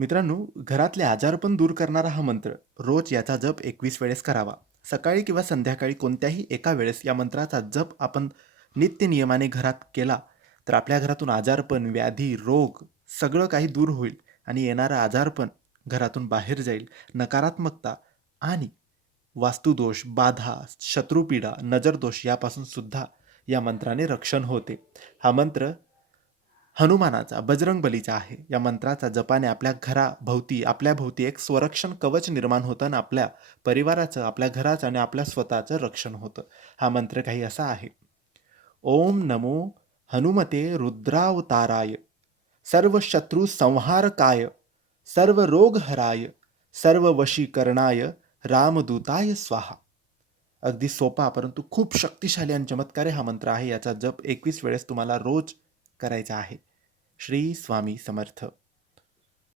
मित्रांनो, घरातले आजारपण दूर करणारा हा मंत्र रोज याचा जप 21 वेळेस करावा. सकाळी किंवा संध्याकाळी कोणत्याही एका वेळेस या मंत्राचा जप आपण नित्य नियमाने घरात केला, तर आपल्या घरातून आजारपण, व्याधी, रोग सगळं काही दूर होईल आणि येणारं आजारपण घरातून बाहेर जाईल. नकारात्मकता आणि वास्तुदोष, बाधा, शत्रुपीडा, नजरदोष यापासून सुद्धा या मंत्राने रक्षण होते. हा मंत्र हनुमानाचा, बजरंगबलीचा आहे. या मंत्राचा जपाने आपल्या घराभोवती, आपल्याभोवती एक स्वरक्षण कवच निर्माण होतं आणि आपल्या परिवाराचं, आपल्या घराचं आणि आपल्या स्वतःचं रक्षण होतं. हा मंत्र काही असा आहे. ओम नमो हनुमते रुद्रावताराय, सर्व शत्रू संहारकाय, सर्व रोगहराय, सर्व वशीकरणाय, रामदूताय स्वाहा. अगदी सोपा परंतु खूप शक्तिशाली आणि चमत्कारी हा मंत्र आहे. याचा जप 21 वेळेस तुम्हाला रोज करायचा आहे. श्री स्वामी समर्थ.